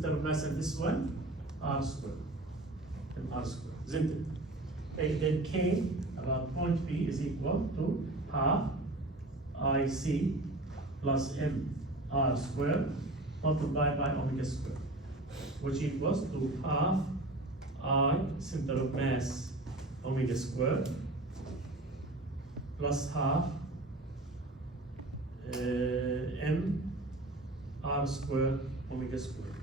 center of mass and this one, r squared, and r squared, isn't it? Okay, then K about point P is equal to half IC plus M r squared multiplied by omega squared, which equals to half I center of mass omega squared plus half M r squared omega squared.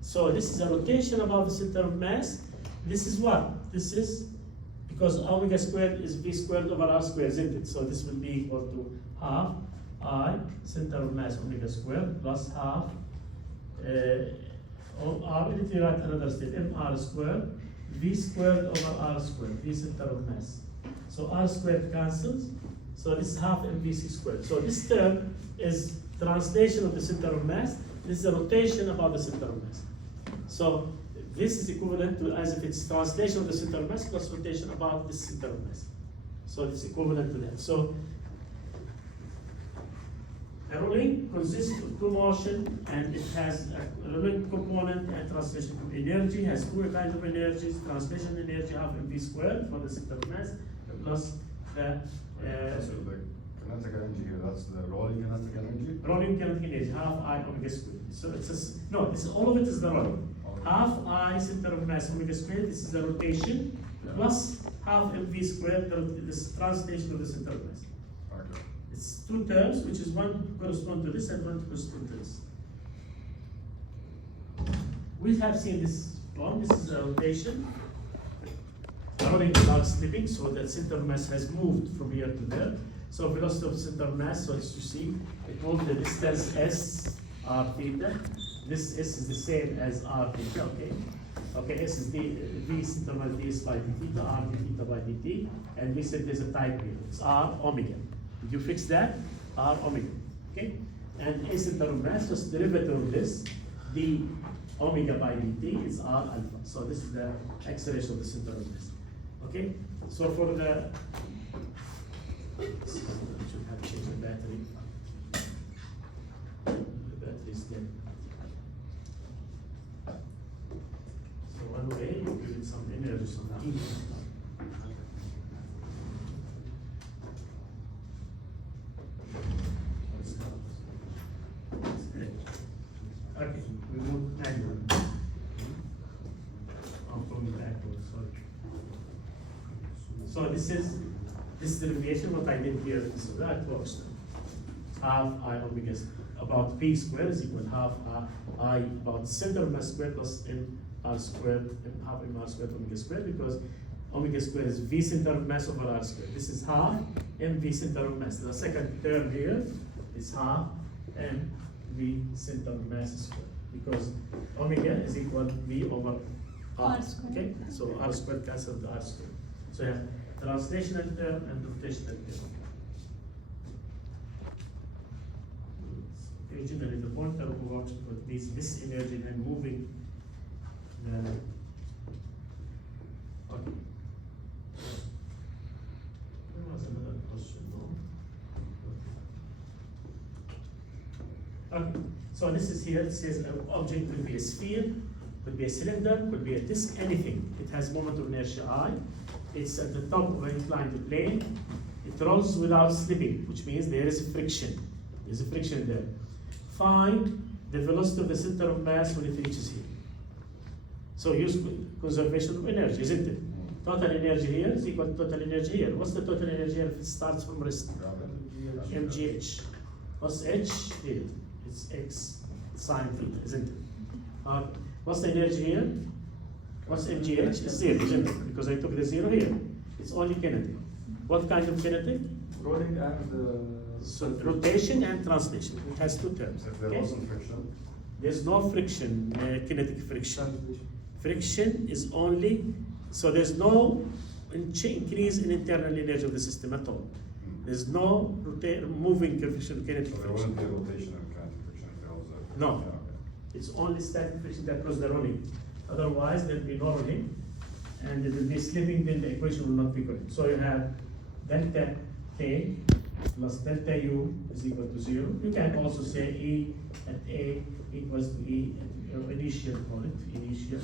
So this is a rotation about the center of mass. This is what? This is because omega squared is v squared over r squared, isn't it? So this will be equal to half I center of mass omega squared plus half r, let me write another step, mr squared v squared over r squared, v center of mass. So r squared cancels. So this is half mvc squared. So this term is translation of the center of mass. This is a rotation about the center of mass. So this is equivalent to as if it's translation of the center of mass plus rotation about this center of mass. So it's equivalent to that. So a rolling consists of two motion, and it has a rolling component and translation of energy, has two kinds of energies, translation energy half mv squared for the center of mass plus the So the kinetic energy here, that's the rolling kinetic energy? rolling kinetic energy, half I omega squared. So it's no, this all of it is the rolling. Half I center of mass omega squared, this is the rotation, plus half mv squared, this translation of the center of mass. Okay. It's two terms, which is one correspond to this and one correspond to this. We have seen this form. This is a rotation. Rolling without slipping, so that center of mass has moved from here to there. So velocity of center of mass, so as you see, it moved the distance s r theta. This s is the same as r theta, okay? Okay, s is d, v center of mass d is by d theta, r d theta by dt, and we said there's a type here. It's r omega. Did you fix that? R omega, okay? And a center of mass, just derivative of this, d omega by dt is r alpha. So this is the acceleration of the center of mass. Okay, so for the should have changed the battery. The battery is dead. So one way you give it some energy, some heat. Okay, we move manual. I'm going backwards, sorry. So this is the deviation what I did here. So that works now. Half I omega about p squared is equal to half I about center of mass squared plus m r squared, half m r squared omega squared, because omega squared is v center of mass over r squared. This is half m v center of mass. The second term here is half m v center of mass squared, because omega is equal to v over r squared. Okay, so r squared cancels the r squared. So you have translational term and rotational term. Originally the pointer works because this energy and moving the okay. There was another question, no? Okay, so this is here, it says an object could be a sphere, could be a cylinder, could be a disk, anything. It has moment of inertia I. It's at the top of an inclined plane. It rolls without slipping, which means there is friction. There's a friction there. Find the velocity of the center of mass when it reaches here. So use conservation of energy, isn't it? Total energy here is equal to total energy here. What's the total energy here if it starts from rest? mgh. What's h here? It's x sine theta, isn't it? What's the energy here? What's mgh? It's zero, isn't it? Because I took the zero here. It's only kinetic. What kind of kinetic? Rolling and So rotation and translation. It has two terms. if there Okay? wasn't friction, There's no friction, kinetic friction. Friction is only, so there's no increase in internal energy of the system at all. There's no moving friction, kinetic so there friction. wouldn't be a rotation and kinetic friction if there was a. No. Yeah, okay. It's only static friction that causes the rolling. Otherwise, there'll be no rolling, and it will be slipping, then the equation will not be correct. So you have delta K plus delta U is equal to 0. You can also say E at A equals to E at initial, call it initial,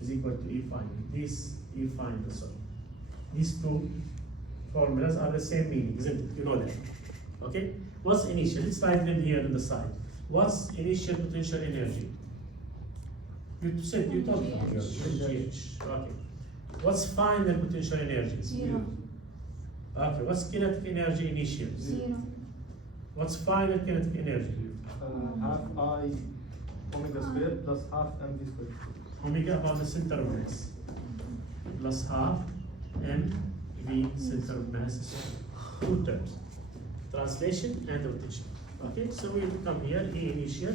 is equal to E final. This E final, sorry. These two formulas are the same meaning, isn't it? You know that. Okay? What's initial? Let's write them here on the side. What's initial potential energy? You said you talked about GH. Okay. What's final potential energy? 0. Okay. What's kinetic energy initial? 0. What's final kinetic energy? Half I omega squared plus half mv squared. Omega about the center of mass plus half mv center of mass is two terms. Translation and rotation. Okay, so we will come here E initial,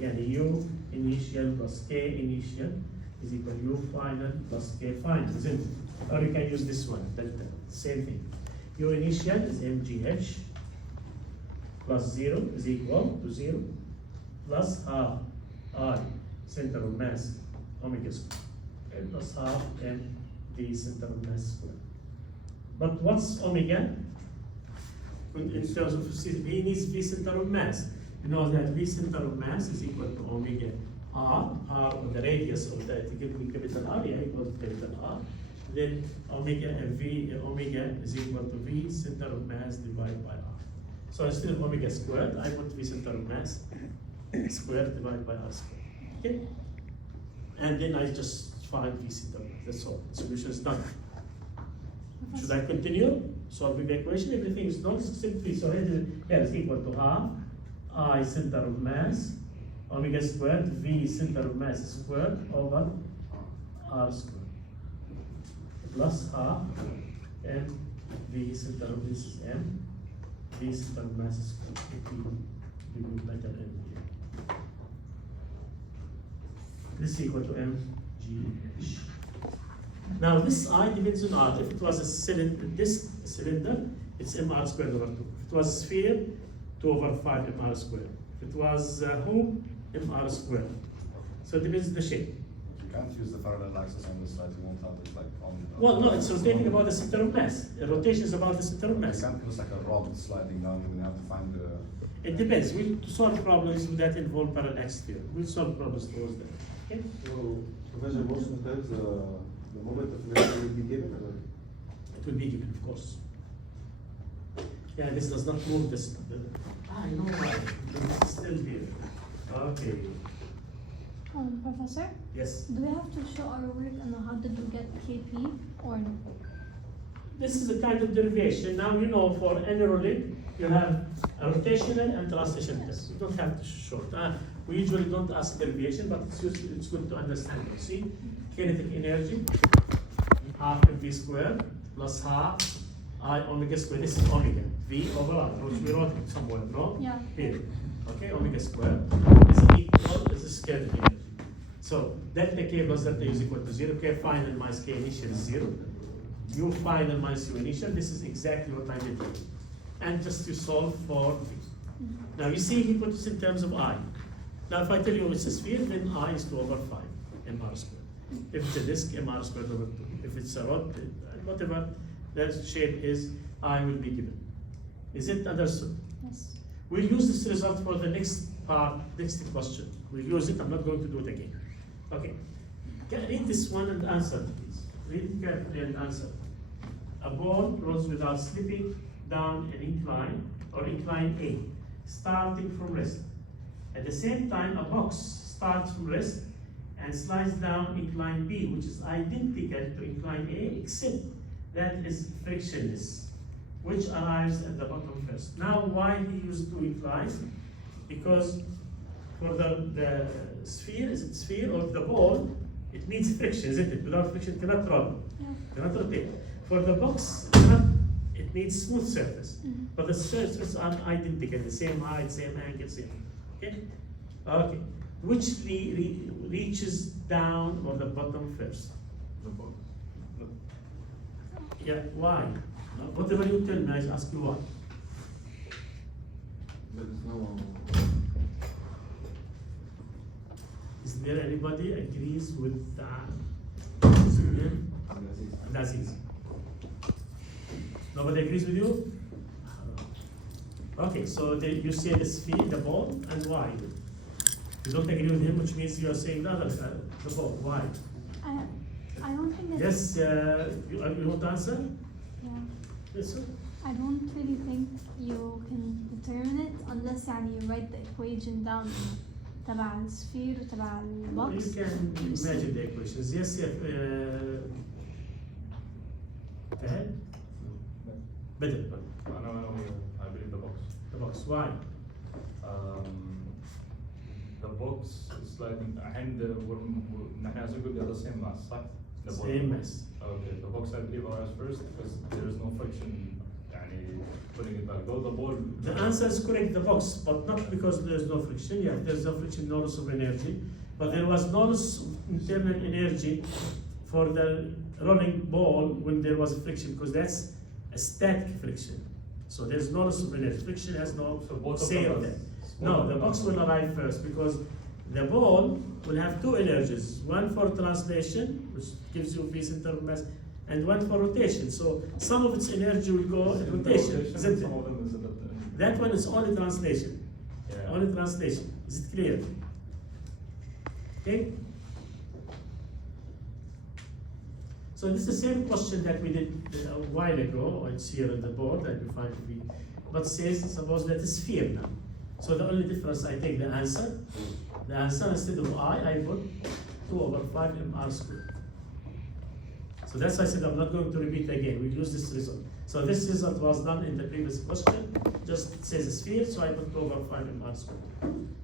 yani U initial plus K initial is equal to U final plus K final, isn't it? Or you can use this one, delta, same thing. U initial is mgh plus 0 is equal to 0 plus half I center of mass omega squared and plus half mv center of mass squared. But what's omega? In terms of V needs V center of mass. You know that V center of mass is equal to omega R or the radius of that capital R, yeah, equal to capital R. Then omega is equal to V center of mass divided by R. So instead of omega squared, I put V center of mass squared divided by R squared. Okay? And then I just find V center of mass. That's all. The solution is done. Should I continue? Solving the equation, everything is done except V. So here is equal to half I center of mass omega squared V center of mass squared over R squared plus half M V center of this is M V center of mass squared. If we give you better M here. This is equal to M G H. Now this I depends on R. If it was a cylinder, this cylinder, it's mr squared over 2. If it was a sphere, 2 over 5 mr squared. If it was a hoop, mr squared. So it depends on the shape. You can't use the parallel axis on this side, you won't have it like on. Well, no, it's rotating about the center of mass. The rotation is about the center of You mass. can't use like a rod sliding down, and then you have to find the. It depends. We'll solve problems that involve parallel axis theory. We'll solve problems towards that. Okay? So, Professor, most of the times the moment of inertia will be given, or? It will be given, of course. Yeah, this does not move this. I know why. This is still here. Okay. Professor, Yes. do we have to show our work on how did we get KP or no? This is a kind of derivation. Now you know for any rolling, you have a rotational and translational test. You don't have to show it. We usually don't ask derivation, but it's good to understand. You see, kinetic energy, half mv squared plus half I omega squared. This is omega. V over R, which we wrote it somewhere, no? Yeah. Here. Okay, omega squared is equal to the scalar energy. So delta K plus delta U is equal to 0. K final minus K initial is 0. U final minus U initial. This is exactly what I did here. And just to solve for V. Now you see he puts in terms of I. Now if I tell you it's a sphere, then I is 2 over 5 mr squared. If it's a disk, mr squared over 2. If it's a rod, whatever that shape is, I will be given. Is it understood? Yes. We'll use this result for the next part, next question. We'll use it, I'm not going to do it again. Okay. Read this one and answer, please. Read it carefully and answer. A ball rolls without slipping down an incline or incline A, starting from rest. At the same time, a box starts from rest and slides down incline B, which is identical to incline A, except that is frictionless, which arrives at the bottom first. Now, why he used two inclines? Because for the sphere, is it sphere or the ball, it needs friction, isn't it? Without friction, it cannot roll, cannot rotate. For the box, it needs smooth surface. But the surfaces are identical, the same height, same angle, same. Okay? Okay. Which reaches down or the bottom first? The ball. Yeah, why? Whatever you tell me, I ask you why. There is no. Is there anybody agrees with that? That's easy. Nobody agrees with you? Okay, so you say the sphere, the ball, and why? You don't agree with him, which means you are saying the other, the ball. Why? I don't think that. Yes, you want to answer? Yeah. Yes, sir. I don't really think you can determine it unless يعني you write the equation down تبع السفير وتبع You البوكس. can imagine the equations. Yes, yes. Go ahead. Better. I believe the box. The box. Why? The box is like عند نحن نقول the other same mass صح؟ The ball. Same mass. Okay, the box I believe arrives first because there is no friction يعني putting it back. Though the ball. The answer is correct, the box, but not because there's no friction. Yeah, there's no friction, no loss of energy. But there was no loss of internal energy for the rolling ball when there was friction, because that's a static friction. So there's no loss of energy. Friction has no So both of say them of are- that. both No, of the them box are- will arrive first because the ball will have two energies, one for translation, which gives you V center of mass, and one for rotation. So some of its energy will go in rotation, isn't Some it? of them is That one is only translation. Yeah. Only translation. Is it clear? Okay? So this is the same question that we did a while ago. It's here on the board and you find V. But says, suppose that is sphere now. So the only difference, I take the answer. The answer, instead of I put 2/5 mr squared. So that's why I said I'm not going to repeat again. We use this result. So this result was done in the previous question. Just it says a sphere, so I put 2/5 mr squared.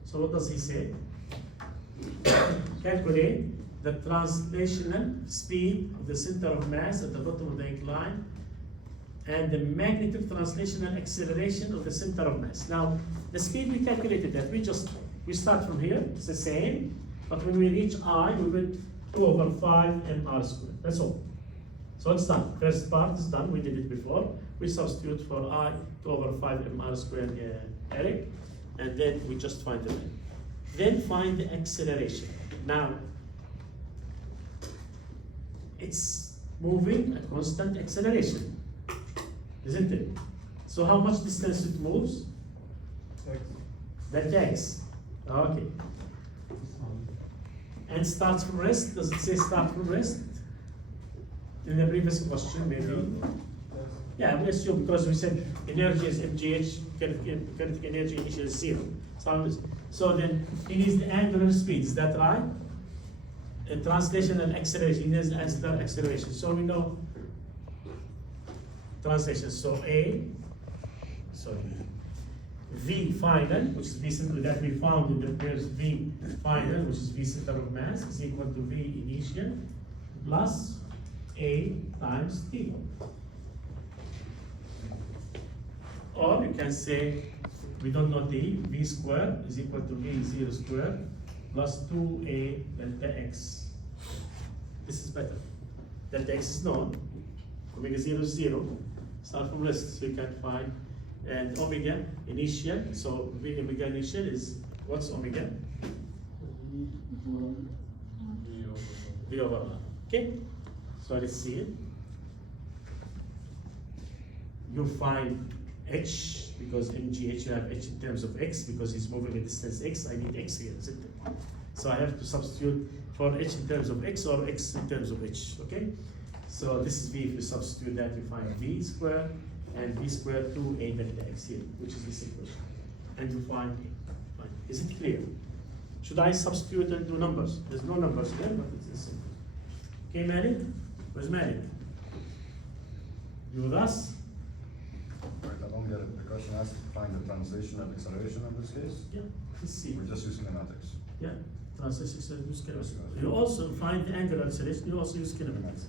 So what does he say? Calculate the translational speed of the center of mass at the bottom of the incline and the magnitude translational acceleration of the center of mass. Now, the speed we calculated that. We start from here, it's the same, but when we reach I, we went 2/5 mr squared. That's all. So it's done. First part is done. We did it before. We substitute for I 2/5 mr squared, Eric, and then we just find the value. Then find the acceleration. Now, it's moving at constant acceleration, isn't it? So how much distance it moves? That x. Okay. And starts from rest. Does it say start from rest? In the previous question, maybe. Yeah, we assume because we said energy is mgh, kinetic energy initial is 0. So then he needs the angular speed. Is that right? Translation and acceleration. He needs angular acceleration. So we know translation. So V final, which is V center that we found in the first V final, which is V center of mass, is equal to V initial plus A times T. Or you can say, we don't know T, V square is equal to V0 square plus 2A delta X. This is better. Delta X is known. Omega 0 is 0. Start from rest, so you can find. And omega initial, so V omega initial is, what's omega? V over R. Okay? So let's see it. You find H, because MGH you have H in terms of X, because he's moving a distance X, I need X here, isn't it? So I have to substitute for H in terms of X or X in terms of H, okay? So this is V, if you substitute that, you find V squared and V squared 2A delta X here, which is this equation. And you find A. Fine. Is it clear? Should I substitute and do numbers? There's no numbers there, but it's simple. Okay, Malik? Where's Malik? You with us? Right, I don't get it. The question asks to find the translational acceleration in this case. Yeah, let's see. We just use kinematics. Yeah, translation use kinematics. You also find the angular acceleration, you also use kinematics.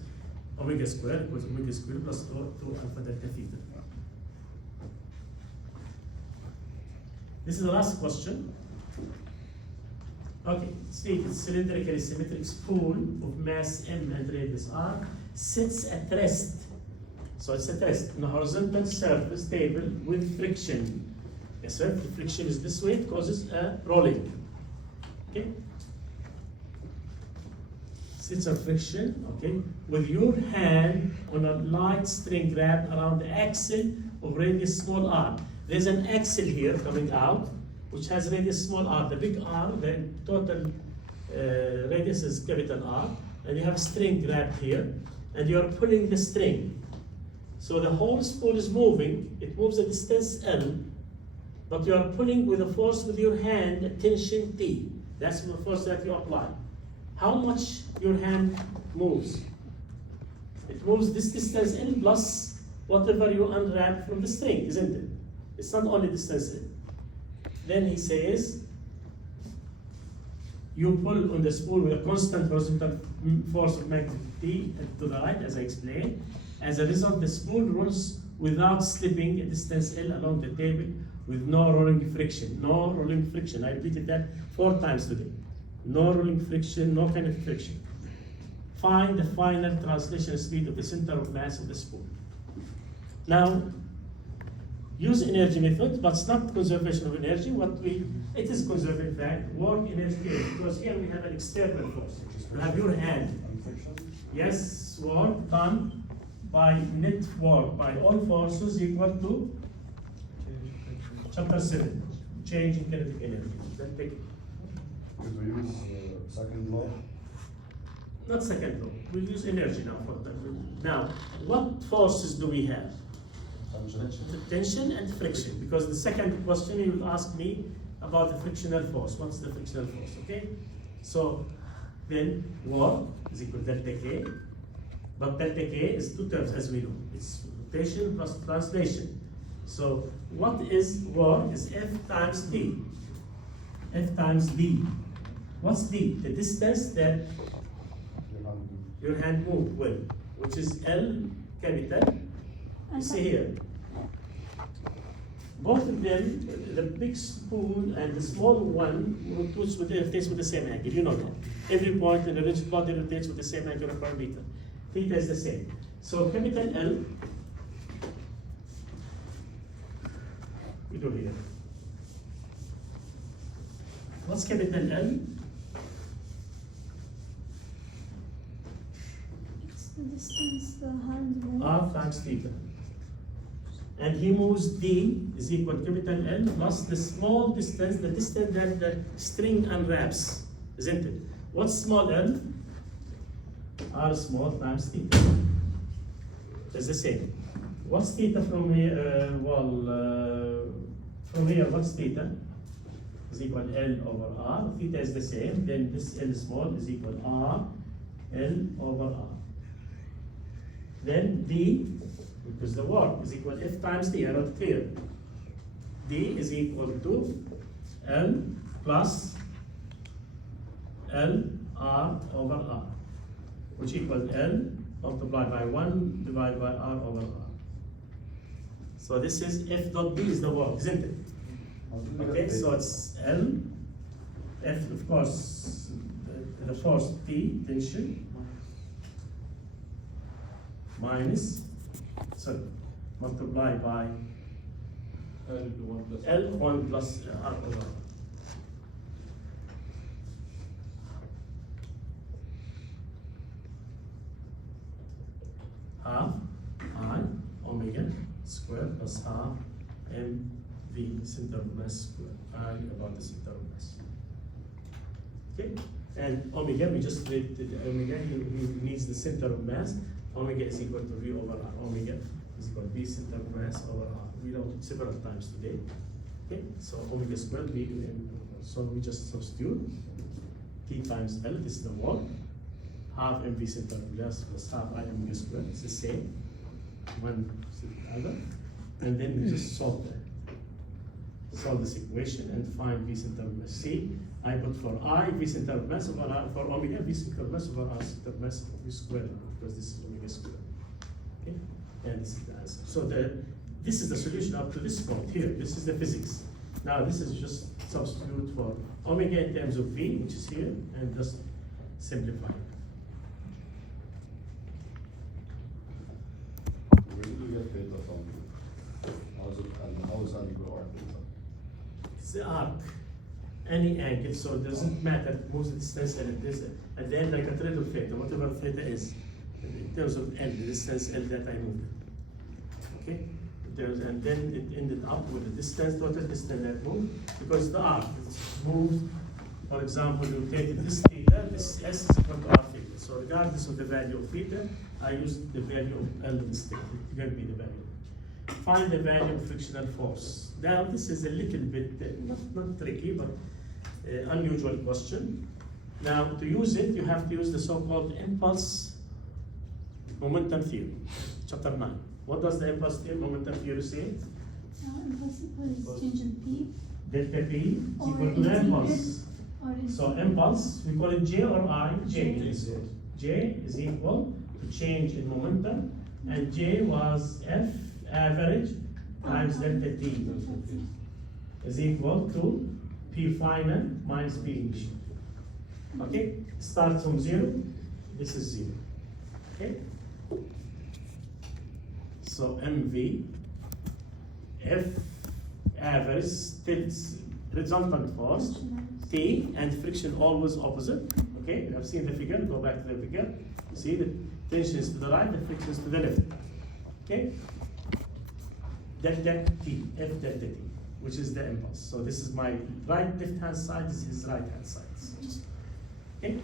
Omega squared equals omega squared plus 2 alpha delta theta. This is the last question. Okay, state a cylindrical symmetric spool of mass m and radius r sits at rest. So it's at rest on a horizontal surface table with friction. Yes, sir, the friction is this way, it causes a rolling. Okay? Sits on friction, okay, with your hand on a light string wrapped around the axle of radius small r. There's an axle here coming out, which has radius small r. The big R, the total radius is capital R, and you have a string grabbed here, and you are pulling the string. So the whole spool is moving, it moves a distance L, but you are pulling with a force with your hand, a tension T. That's the force that you apply. How much your hand moves? It moves this distance L plus whatever you unwrap from the string, isn't it? It's not only distance L. Then he says, you pull on the spool with a constant horizontal force of magnitude T to the right, as I explained. As a result, the spool rolls without slipping a distance L along the table with no rolling friction. No rolling friction. I repeated that 4 times today. No rolling friction, no kind of friction. Find the final translation speed of the center of mass of the spool. Now, use energy method, but it's not conservation of energy. It is conserving, in fact, work energy here, because here we have an external force. You have your hand. And friction? Yes, work done by net work by all forces equal to chapter 7, change in kinetic energy. Then take it. Could we use second law? Not second law, we'll use energy now for that. Now, what forces do we have? Tension and friction, because the second question you will ask me about the frictional force. What's the frictional force, okay? So, then work is equal to delta K, but delta K is 2 terms as we know. It's rotation plus translation. So, what is work is F times D. F times D. What's D? The distance that your hand moved with, which is L capital. You see here. Both of them, the big spool and the small one, rotates with the same angle. You know that. Every point in the rigid body rotates with the same angle per meter. Theta is the same. So capital L, we do here. What's capital L? It's the distance the hand moves. R times theta. And he moves D is equal to capital L plus the small distance, the distance that the string unwraps, isn't it? What's small L? R small times theta. It's the same. What's theta from here? From here, what's theta? Is equal L over R. Theta is the same. Then this L small is equal R, L over R. Then D, because the work is equal to F times D, I wrote it here. D is equal to L plus L R over R, which equals L multiplied by 1 divided by R over R. So this is F dot D is the work, isn't it? Okay, so it's L, F, of course, the force T, tension, minus, multiplied by L1 plus R over R. Half I omega squared plus half mv center of mass squared. I about the center of mass. Okay, and omega, we just related omega, he needs the center of mass. Omega is equal to V over R. Omega is equal to V center of mass over R. We wrote it several times today. Okay, so omega squared, V, so we just substitute T times L, this is the work. Half mv center of mass plus half I omega squared, it's the same. One other. And then we just solve this equation and find V center of mass. See, I put for I, V center of mass over R, for omega, V center of mass over R center of mass V squared, because this is omega squared. Okay, and this is the answer. So this is the solution up to this point here. This is the physics. Now this is just substitute for omega in terms of V, which is here, and just simplify it. Where did you get theta from? How is that equal to R theta? It's the arc, any angle, so it doesn't matter, it moves the distance and it is at the end like a triple theta, whatever theta is, in terms of L, the distance L that I moved. Okay? and then it ended up with the distance, total distance that moved, because the R is moved. For example, you take this theta, this S is equal to R theta. So regardless of the value of theta, I used the value of L instead. It gave me the value. Find the value of frictional force. Now this is a little bit, not tricky, but unusual question. Now to use it, you have to use the so-called impulse momentum theory, chapter 9. What does the impulse theory, momentum theory say? Impulse is change in P. Delta P is Or equal to the impulse. Or So impulse, we call it J or I? J. J. J is equal to change in momentum, and J was F average times delta T is equal to P final minus P initial. Okay, start from 0, this is 0. Okay, so MV F average still resultant force T, and friction always opposite. Okay, you have seen the figure, go back to the figure. You see the tension is to the right, the friction is to the left. Okay, delta T, F delta T, which is the impulse. So this is my right left hand side, this is right hand side. Okay,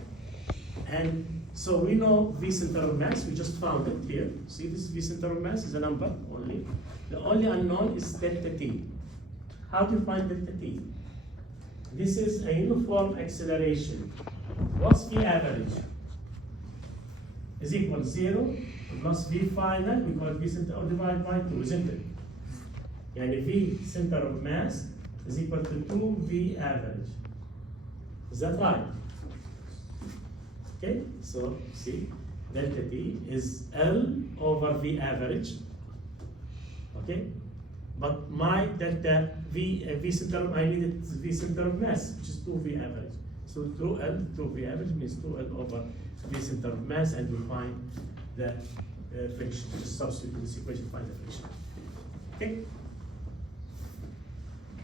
and so we know V center of mass, we just found it here. See, this V center of mass is a number only. The only unknown is delta T. How do you find delta T? This is a uniform acceleration. What's V average? Is equal to 0 plus V final, we call V center, or divided by 2, isn't it? And V center of mass is equal to 2V average. Is that right? Okay, so see, delta T is L over V average. Okay, but my delta V center, I needed V center of mass, which is 2V average. So 2L, 2V average means 2L over V center of mass, and we find the friction. Just substitute this equation, find the friction. Okay.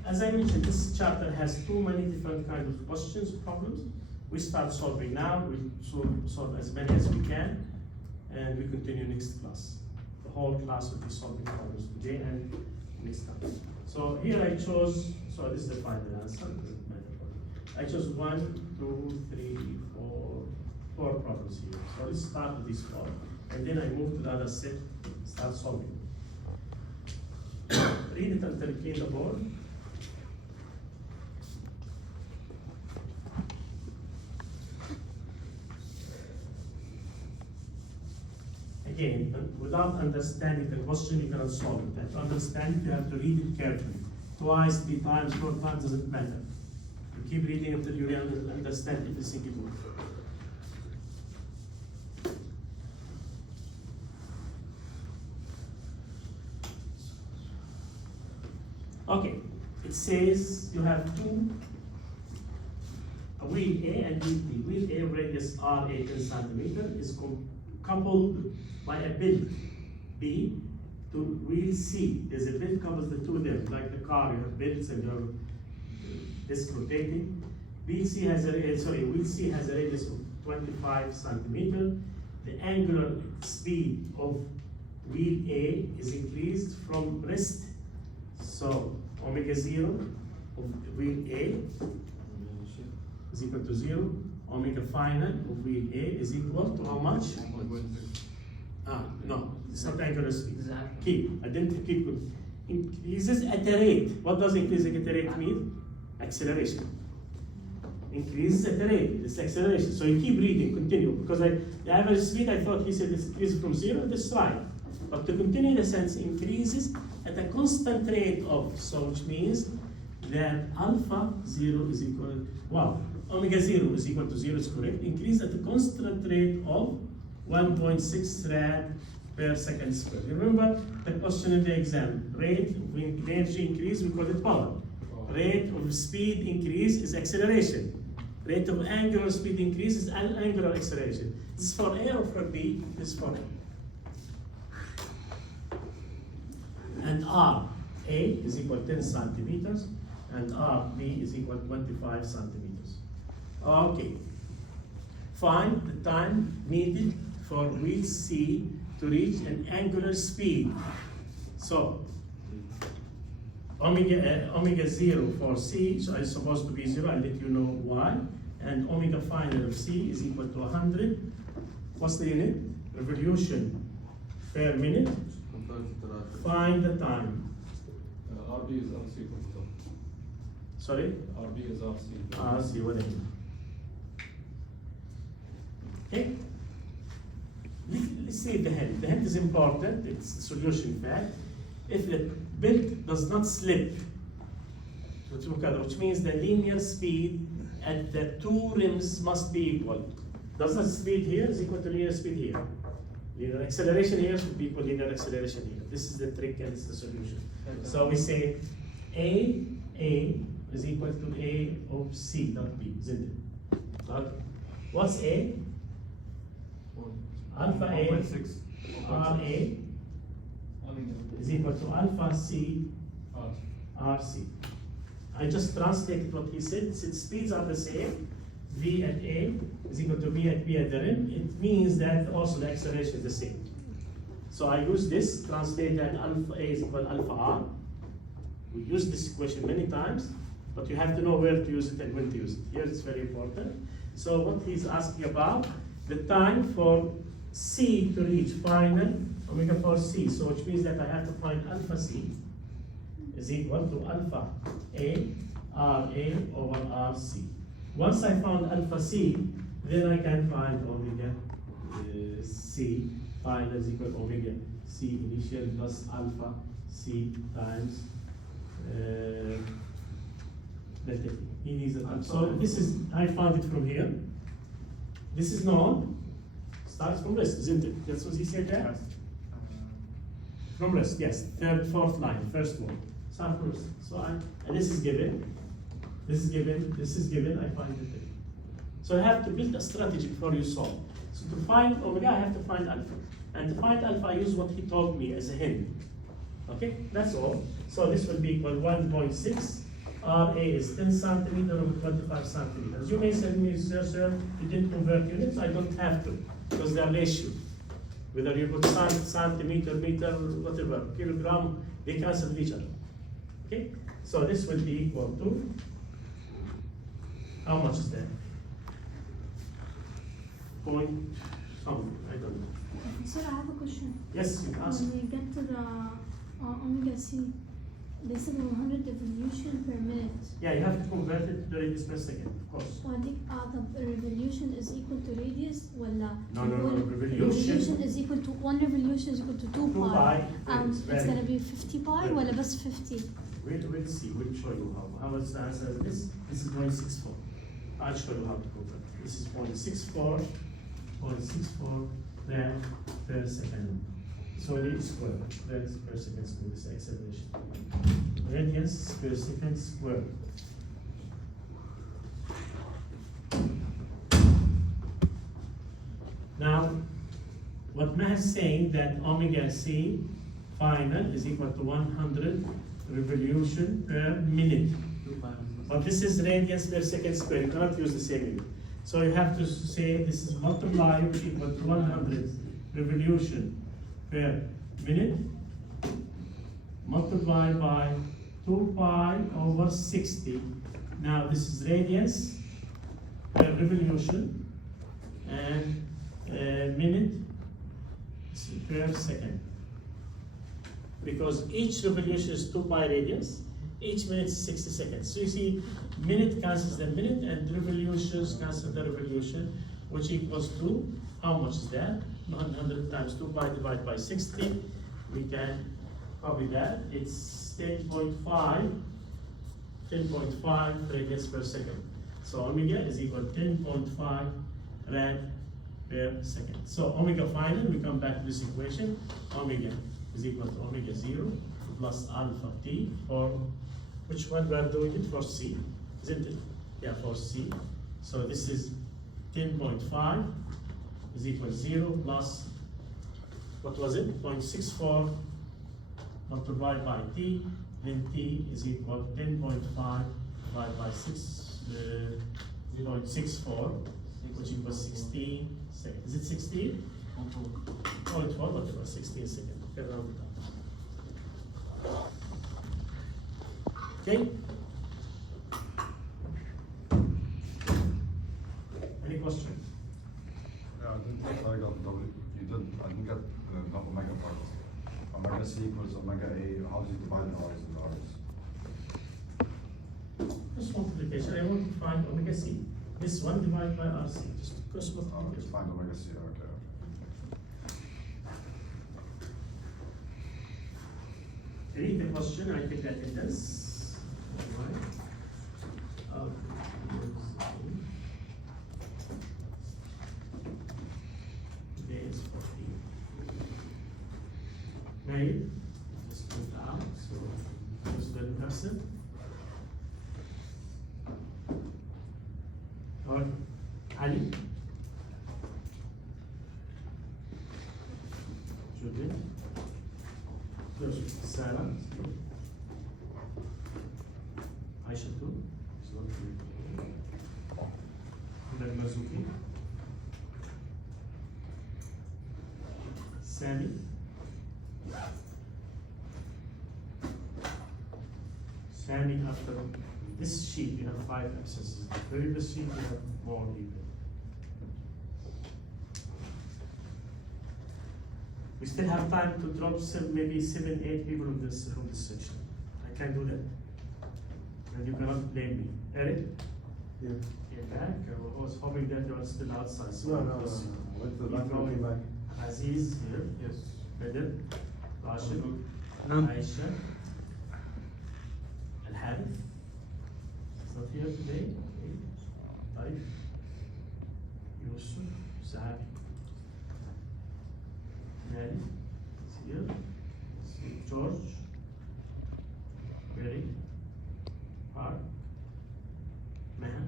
As I mentioned, this chapter has too many different kinds of questions, problems. We start solving now. We solve as many as we can, and we continue next class. The whole class will be solving problems today and next time. So here I chose. So this is the final answer. Doesn't matter. I chose 1, 2, 3, 4 problems here. So let's start with these 4, and then I move to the other set. Start solving. Read it until you clean the board. Again, without understanding the question, you cannot solve it. And to understand it, you have to read it carefully. Twice, 3 times, 4 times, doesn't matter. You keep reading until you really understand every single word. Okay, it says you have a wheel A and wheel B. Wheel A radius R 10 centimeter is coupled by a belt B to wheel C. There's a belt couples the two of them, like the car, you have belts and you have disc rotating. Wheel C has a radius of 25 centimeter. The angular speed of wheel A is increased from rest. So omega 0 of wheel A is equal to 0. Omega final of wheel A is equal to how much? No, it's not angular speed. Keep, identity keep increases at a rate. What does increasing at a rate mean? Acceleration. Increases at a rate, it's acceleration. So you keep reading, continue, because the average speed, I thought he said this increases from 0, that's right. But to continue the sense, increases at a constant rate of, so which means that alpha 0 is equal, omega 0 is equal to 0, is correct. Increase at a constant rate of 1.6 rad per second square. Remember the question in the exam, rate of energy increase, we call it power. Rate of speed increase is acceleration. Rate of angular speed increase is angular acceleration. This is for A or for B? This is for A. And R, A is equal to 10 centimeters, and R, B is equal to 25 centimeters. Okay. Find the time needed for wheel C to reach an angular speed. So, omega 0 for C, so it's supposed to be 0, I'll let you know why. And omega final of C is equal to 100. What's the unit? Revolution per minute. Find the time. RB is RC equal to. Sorry? RB is RC. RC, whatever. Okay? Let's see the hint. The hint is important. It's solution fact. If the belt does not slip, which means the linear speed at the two rims must be equal. Does not speed here is equal to linear speed here. Linear acceleration here should be equal to linear acceleration here. This is the trick and it's the solution. So we say A is equal to A of C, not B, isn't it? Okay. What's A? Alpha A, 1.6. RA is equal to alpha C, RC. I just translated what he said. Since speeds are the same, V at A is equal to V at B at the rim, it means that also the acceleration is the same. So I use this, translate that alpha A is equal to alpha R. We use this equation many times, but you have to know where to use it and when to use it. Here it's very important. So what he's asking about, the time for C to reach final omega 4 C. So which means that I have to find alpha C is equal to alpha A RA over RC. Once I found alpha C, then I can find omega C final is equal to omega C initial plus alpha C times delta T. He needs it. So this is, I found it from here. This is known, starts from rest, isn't it? That's what he said there? From rest, yes. Third, fourth line, first one. Start from rest. So and this is given, this is given, this is given, I find it there. So I have to build a strategy before you solve. So to find omega, I have to find alpha. And to find alpha, I use what he told me as a hint. Okay, that's all. So this will be equal 1.6. RA is 10 centimeter over 25 centimeters. You may say to me, sir, you didn't convert units. I don't have to, because they are ratio. Whether you put centimeter, meter, whatever, kilogram, they cancel each other. Okay? So this will be equal to, how much is that? Point something, I don't know. Sir, I have a question. Yes, you can ask. When we get to the omega C, they said 100 revolution per minute. Yeah, you have to convert it to radius per second, of course. So I think the revolution is equal to radius, No, revolution revolution. is equal to, one revolution is equal to 2 pi. It's It's gonna be 50 pi, Right. ولا بس 50? We'll see, we'll show you how much the answer is. This is 0.64. I'll show you how to convert. This is 0.64 rad per second. So it's square, radians per second square, this acceleration. Radians per second square. Now, what Mah is saying that omega C final is equal to 100 revolution per minute. But this is radians per second square, you cannot use the same unit. So you have to say this is multiply equal to 100 revolution per minute multiplied by 2 pi over 60. Now this is radians per revolution and minute per second. Because each revolution is 2 pi radians, each minute is 60 seconds. So you see, minute cancels the minute and revolutions cancel the revolution, which equals to, how much is that? 100 times 2 pi divided by 60. We can copy that. It's 10.5 radians per second. So omega is equal to 10.5 rad per second. So omega final, we come back to this equation. Omega is equal to omega 0 plus alpha t for, which one we are doing it? For C, isn't it? Yeah, for C. So this is 10.5 is equal to 0 plus, what was it? 0.64 multiplied by t, then t is equal to 10.5 divided by 0.64, which equals 16 seconds. Is it 16? 0.4, whatever, 16 seconds. Okay, round it up. Okay? Any question? Yeah, I didn't get I got double. You did. I didn't get the omega part. Omega C equals omega A. How do you divide the R's and the R's? Cross multiplication. I want to find omega C. This one divided by RC. Just cross Just multiplication. find omega C. Okay. Read the question. I take attendance. Alright. Today is 14. Made. Just put it out. So use the person. Or Ali. Judith. Sarah. Aisha too. Ahmed Mazuki. Sammy. Sammy, after this sheet, you have 5 absences. The previous sheet, you have more people. We still have time to drop maybe 7, 8 people from this section. I can do that. And you cannot blame me. Eric? Yeah. You're back? I was hoping that you are still outside. So No. Went to the bathroom, came back. Aziz here. Yes. Bedr. Rashid. Good. Aisha. Al Harith. It's not here today. Okay. Taif. Yusuf. Sahabi. Mary is here. George. Mary. Hart. Meha.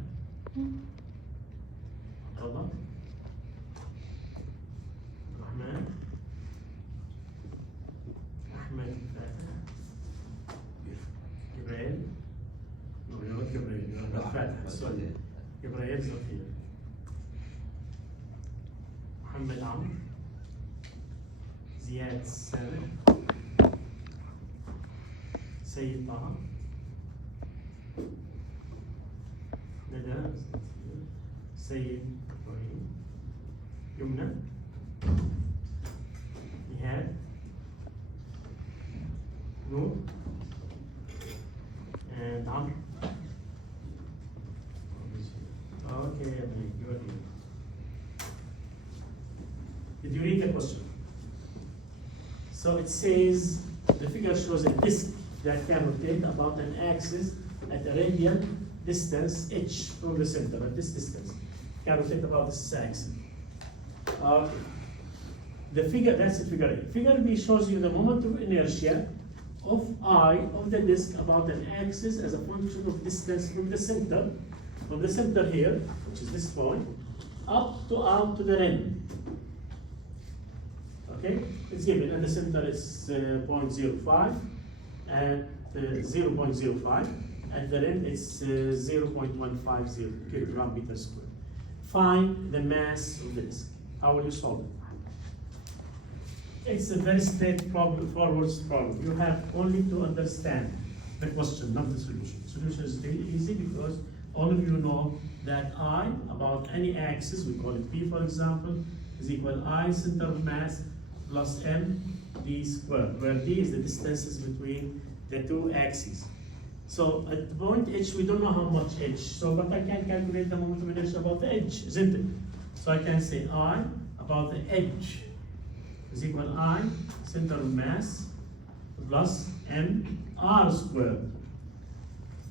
Abdullah. Rahman. Ahmed Fatah. Ibrahim. No, you're not Ibrahim, you're Ahmed Fatah. Sorry. Ibrahim is not here. Muhammad Amr. Ziyad Saleh. Sayyid Taha. Nada. Sayyid Ibrahim. Yumna. Nihad. Noor. And Amr. Okay, you're here. Did you read the question? So it says, the figure shows a disk that can rotate about an axis at a radial distance h from the center, at this distance. Can rotate about this axis. Okay. The figure, that's the figure A. Figure B shows you the moment of inertia of I of the disk about an axis as a function of distance from the center here, which is this point, up to out to the rim. Okay, it's given, and the center is 0.05 and 0.05, and the rim is 0.150 kilogram meter square. Find the mass of the disk. How will you solve it? It's a very straightforward problem. You have only to understand the question, not the solution. The solution is really easy because all of you know that I, about any axis, we call it P for example, is equal I center of mass plus m d squared, where d is the distances between the two axes. So at the point h, we don't know how much h, so but I can calculate the moment of inertia about the edge, isn't it? So I can say I about the edge is equal I center of mass plus m r squared.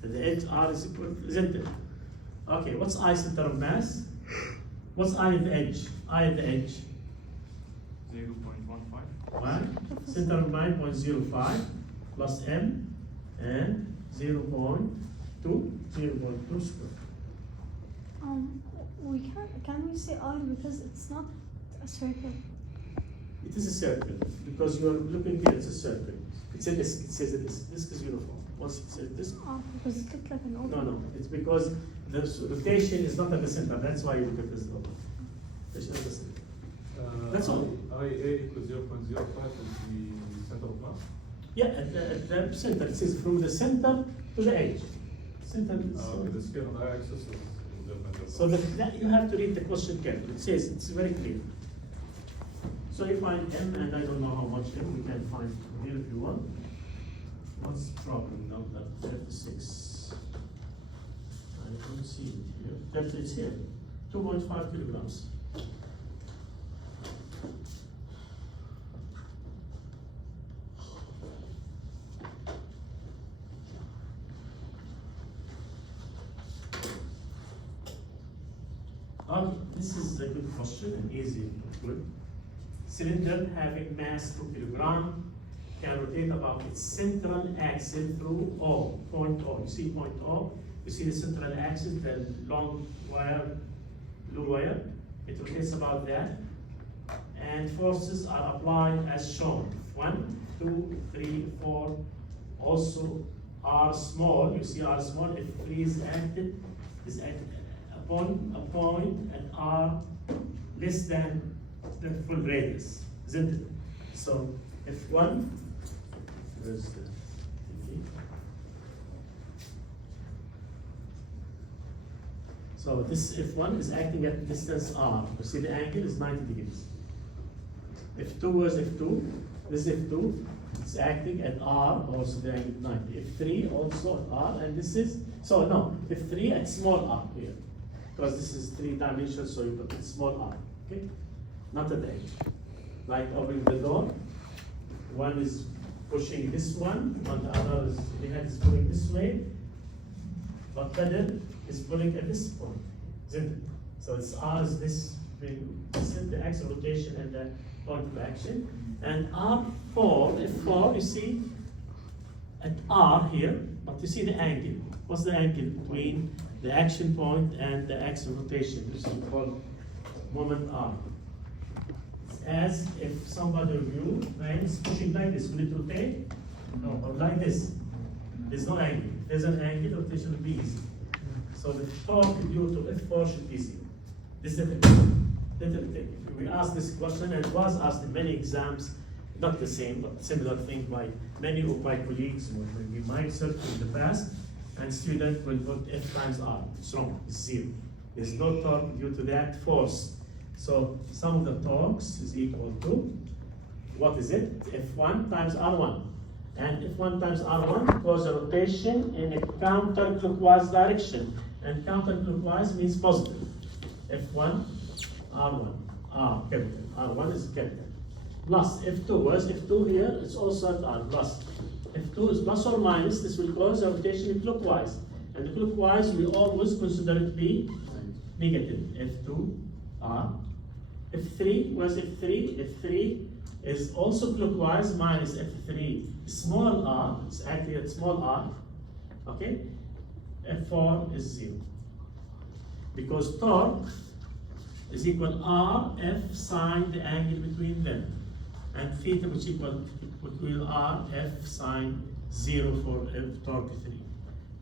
The edge r is equal, isn't it? Okay, what's I center of mass? What's I at the edge? I at the edge. 0.15. Right? Center of 9.05 plus m and 0.2 square. Can we say R because it's not a circle? It is a circle because you are looking here. It's a circle. It's a disk. It says a disk. Disk is uniform. Once it says disk. Oh, because it looked like an oval. No. It's because the rotation is not at the center. That's why you look at this oval. Rotation at the center. That's all. IA equals 0.05 is the center of mass. Yeah, at the center. It says from the center to the edge. Center. The scale on the axis is different. So that you have to read the question carefully. It says, it's very clear. So you find M, and I don't know how much M, we can find here if you want. What's the problem now? That 36. I don't see it here. 30 is here. 2.5 kilograms. This is a good question and easy. Good. Cylinder having mass 2 kilogram can rotate about its central axis through O, point O. You see point O? You see the central axis, the long wire, blue wire. It rotates about that. And forces are applied as shown. 1, 2, 3, 4. Also R small. You see R small. If 3 is acted upon a point at R less than the full radius, isn't it? So F1, where's the so this F1 is acting at distance R. You see the angle is 90 degrees. F2 was F2, this F2 is acting at R, also the angle is 90. F3 also at R, and this is, so no, F3 at small r here. Because this is 3 dimensional, so you put it small r, okay? Not at the edge. Like opening the door, one is pushing this one, and the other is, the head is pulling this way, but pedal is pulling at this point, isn't it? So it's R is this is the axis of rotation and the point of action. And R4, F4, you see at R here, but you see the angle. What's the angle between the action point and the axis of rotation? This is called moment R. It's as if somebody of you is pushing like this. Will it rotate? No, or like this. There's no angle. If there's an angle, rotation will be easy. So the torque due to F4 should be zero. This is the little thing. We asked this question, and it was asked in many exams, not the same, but similar thing by many of my colleagues when we might search in the past, and student will put F times R. It's wrong, it's zero. There's no torque due to that force. So sum of the torques is equal to, what is it? F1 times R1. And F1 times R1 causes a rotation in a counterclockwise direction. And counterclockwise means positive. F1, R1, R, capital. R1 is capital. Plus F2, whereas F2 here, it's also at R, plus. F2 is plus or minus, this will cause a rotation clockwise. And clockwise, we always consider it be negative. F2, R. F3, where's F3? F3 is also clockwise minus F3, small r, it's acting at small r, okay? F4 is 0. Because torque is equal R, F sine the angle between them. And theta which equal R, F sine 0 for F torque 3,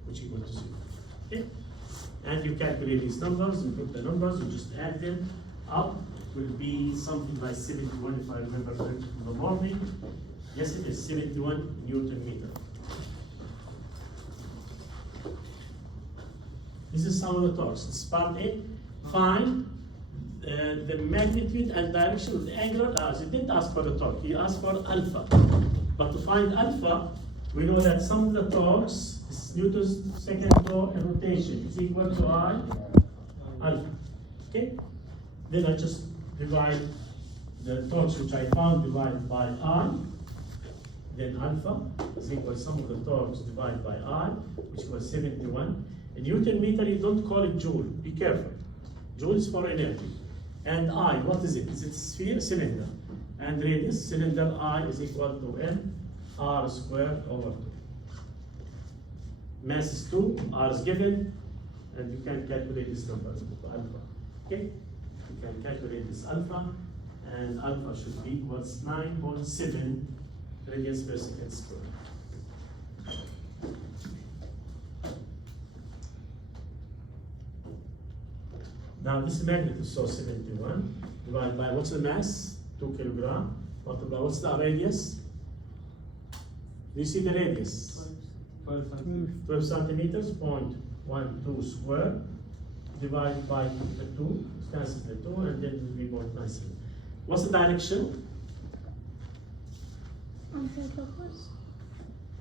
which equal to 0. Okay? And you calculate these numbers, you put the numbers, you just add them up. It will be something like 71 if I remember correctly in the morning. Yes, it is 71 Newton meter. This is some of the torques. It's part A. Find the magnitude and direction of the angular arc. He didn't ask for the torque, he asked for alpha. But to find alpha, we know that some of the torques is Newton's second law in rotation. It's equal to I alpha. Okay? Then I just divide the torques which I found divided by I. Then alpha is equal to sum of the torques divided by I, which was 71. In Newton meter, you don't call it joule. Be careful. Joule is for energy. And I, what is it? Is it sphere? Cylinder. And radius, cylinder I is equal to N R squared over 2. Mass is 2, R is given, and you can calculate this number, alpha. Okay? You can calculate this alpha, and alpha should be equals 9.7 radians per second squared. Now this magnet is so 71 divided by what's the mass? 2 kilogram. Multiply what's the radius? Do you see the radius? 12 centimeters, 0.12 square, divided by the 2, cancel the 2, and then it will be 0.97. What's the direction?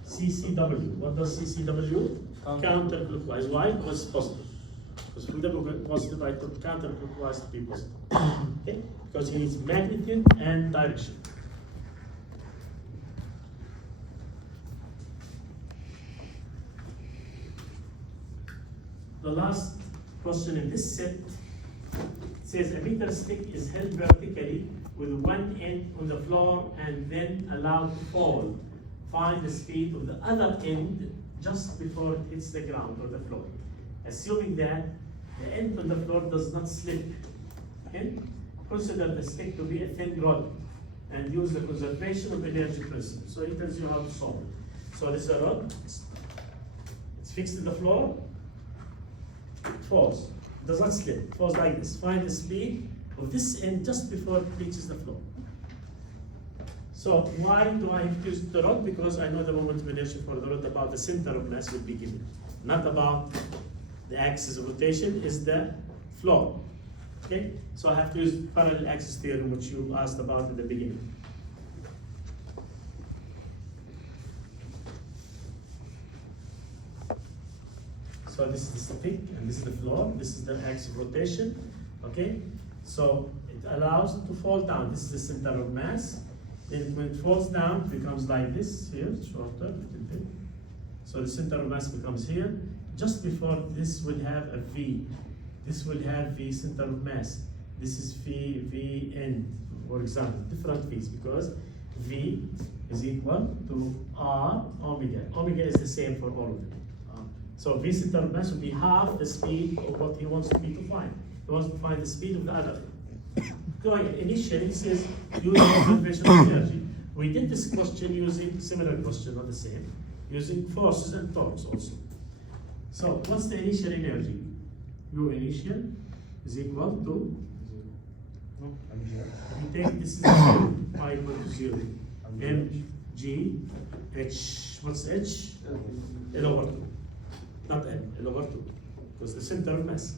CCW. What does CCW? Counterclockwise. Why? Because it's positive. Because from the positive, I put counterclockwise to be positive. Okay? Because he needs magnitude and direction. The last question in this set says a meter stick is held vertically with one end on the floor and then allowed to fall. Find the speed of the other end just before it hits the ground or the floor. Assuming that the end on the floor does not slip. Okay? Consider the stick to be a thin rod and use the conservation of energy principle. So he tells you how to solve it. So this is a rod. It's fixed to the floor. It falls. It does not slip. It falls like this. Find the speed of this end just before it reaches the floor. So why do I have to use the rod? Because I know the moment of inertia for the rod about the center of mass will be given. Not about the axis of rotation, is the floor. Okay? So I have to use parallel axis theorem, which you asked about in the beginning. So this is the stick and this is the floor. This is the axis of rotation. Okay? So it allows it to fall down. This is the center of mass. Then when it falls down, it becomes like this here, shorter, a little bit. So the center of mass becomes here. Just before this will have a V. This will have V center of mass. This is V end, for example, different V's because V is equal to R omega. Omega is the same for all of them. So V center of mass will be half the speed of what he wants me to find. He wants to find the speed of the other. Going initially it says using conservation of energy. We did this question using similar question, not the same, using forces and torques also. So what's the initial energy? U initial is equal to, if you take this is 0, pi equal to 0, mg h, what's h? L over 2, not L over 2, because the center of mass.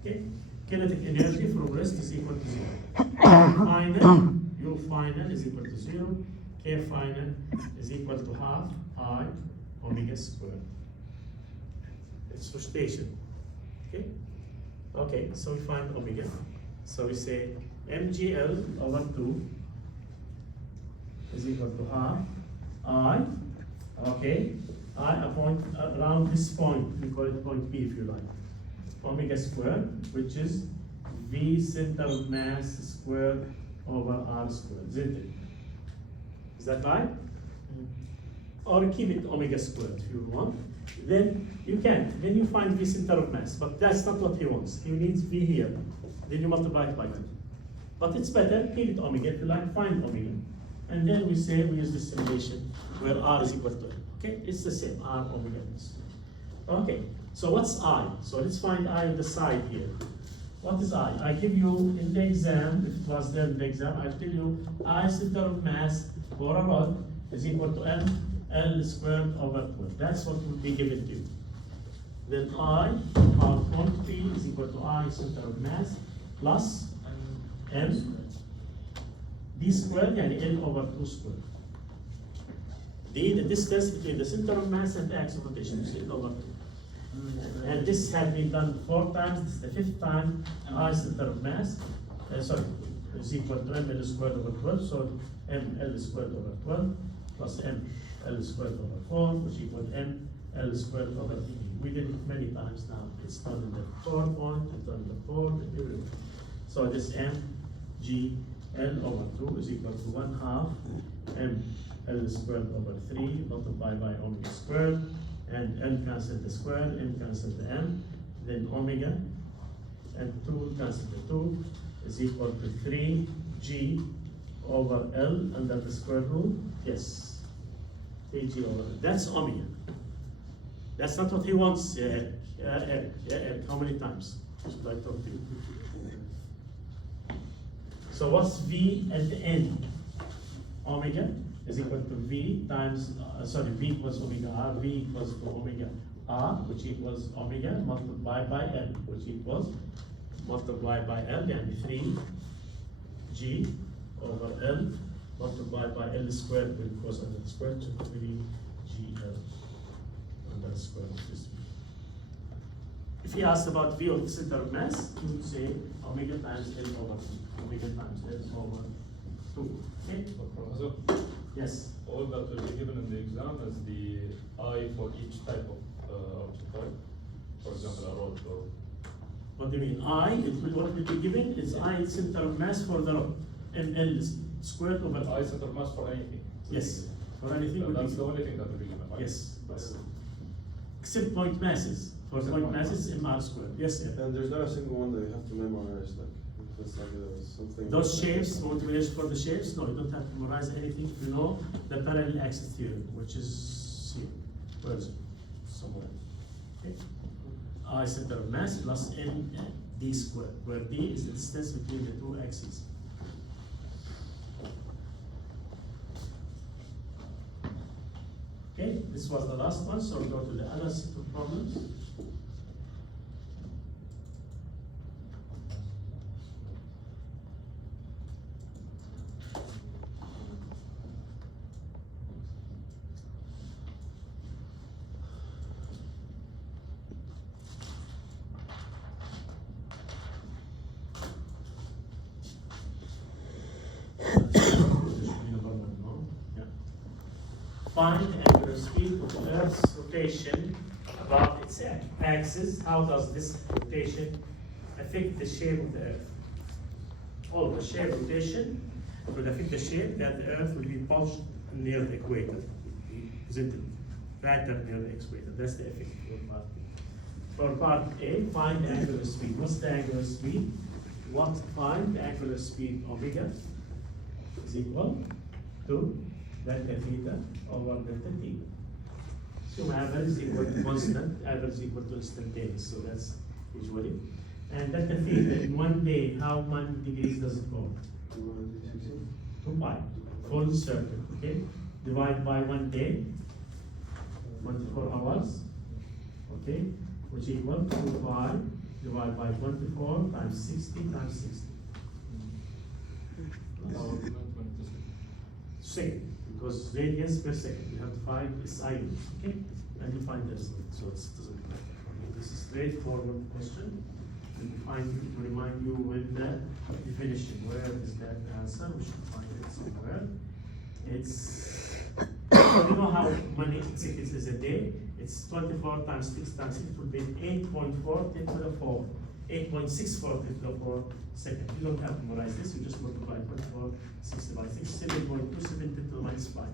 Okay? Kinetic energy from rest is equal to 0. Final, U final is equal to 0. K final is equal to half I omega squared. It's rotation. Okay? Okay, so we find omega. So we say mgl over 2 is equal to half I, okay, I around this point, we call it point P if you like. Omega squared, which is V center of mass squared over R squared, isn't it? Is that right? Or keep it omega squared if you want. Then you can. Then you find V center of mass, but that's not what he wants. He needs V here. Then you multiply it by 2. But it's better, keep it omega if you like, find omega. And then we say we use this simulation where R is equal to L. Okay, it's the same, R omega is. Okay. So what's I? So let's find I on the side here. What is I? I give you in the exam, if it was there in the exam, I'll tell you I center of mass for a rod is equal to L squared over 12. That's what will be given to you. Then I, our point P is equal to I center of mass plus M D squared and L over 2 squared. D, the distance between the center of mass and the axis of rotation is L over 2. And this had been done 4 times, this is the 5th time. I center of mass, is equal to ml squared over 12, so ml squared over 12 plus ml squared over 4, which equals ml squared over 3. We did it many times now. It's done in the 4th one, it's done in the 4th, and everywhere. So this mgl over 2 is equal to 1/2 ml squared over 3 multiplied by omega squared. And m cancel the square, m cancel the m, then omega, and 2 cancel the 2 is equal to 3g over L under the square root. Yes, 3g over L. That's omega. That's not what he wants. How many times should I talk to you? So what's V at the end? Omega. is equal to V times, V equals omega R, V equals to omega R, which equals omega multiplied by L, which equals multiplied by L, and 3G over L multiplied by L squared, will cause under the square to 3GL under the square of this V. If he asked about V of the center of mass, he would say omega times L over T, omega times L over 2. Okay? But Professor, Yes. all that will be given in the exam is the I for each type of object, right? For example, a rod or. What do you mean? What will be given is I center of mass for the rod, and L squared over I center mass for anything. Yes. For anything will be That's the given. only thing that will be given, right? Yes. Except point masses. For Except point point masses, MR squared. Yes, sir. And there's not a single one that you have to memorize, like, it's like something. Those shapes, motivation for the shapes, no, you don't have to memorize anything if you know the parallel axis theorem, which is here. Where is it? Somewhere. Okay. I center of mass plus N D squared, where D is the distance between the two axes. Okay, this was the last one, so we'll go to the other set of problems. Find the angular speed of the Earth's rotation about its axis. How does this rotation affect the shape of the Earth? Oh, the shape rotation will affect the shape that the Earth will be pushed near the equator, isn't it? Right up near the equator. That's the effect for part B. For part A, find the angular speed. What's the angular speed? Find the angular speed omega is equal to delta theta over delta t. So average is equal to constant, average is equal to instantaneous, so that's usually. And delta theta in 1 day, how many degrees does it go? 2 pi, full circle, okay? Divide by 1 day, 24 hours, okay? Which equal 2 pi divided by 24 times 60 times 60. Second. Because radians per second, you have to find SI units, okay? And you find this, so it doesn't matter. This is straightforward question. And to remind you with the definition. Where is that answer? We should find it somewhere. It's, you know how many seconds is a day? It's 24 times 6 times 6 would be 8.4 10 to the 4. 8.64 10 to the 4 seconds. You don't have to memorize this, you just multiply 24, 60 by 6, 7.27 10 to the minus 5.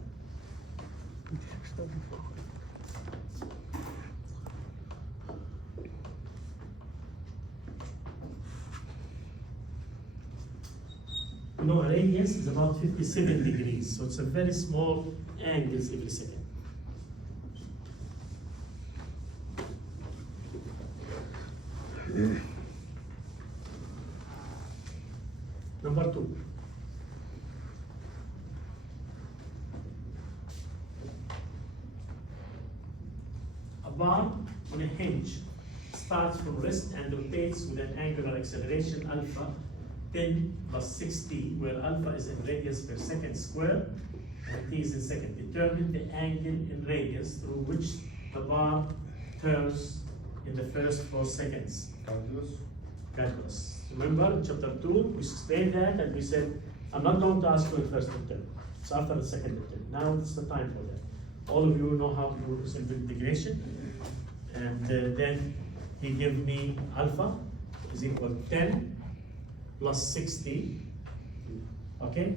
You know, a radius is about 57 degrees, so it's a very small angles every second. Number 2. A bar on a hinge starts from rest and rotates with an angular acceleration alpha 10 plus 60, where alpha is in radians per second square and t is in second. Determine the angle in radians through which the bar turns in the first 4 seconds. Calculus. Remember in chapter 2, we explained that and we said, I'm not going to ask you the first attempt. It's after the second attempt. Now it's the time for that. All of you know how to do simple integration. And then he gave me alpha is equal to 10 plus 60. Okay?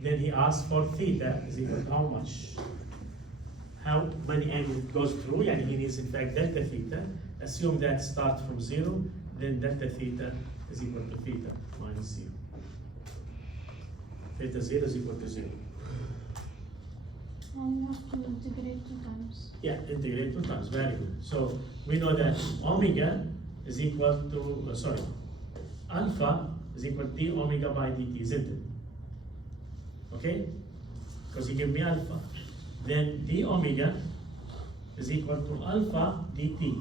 Then he asked for theta is equal to how much? How many angles it goes through? And he needs in fact delta theta. Assume that starts from 0, then delta theta is equal to theta minus 0. Theta 0 is equal to 0. And you have to integrate 2 times. Yeah, integrate 2 times, very good. So we know that omega is equal to, alpha is equal to d omega by dt, isn't it? Okay? because he gave me alpha. Then d omega is equal to alpha dt.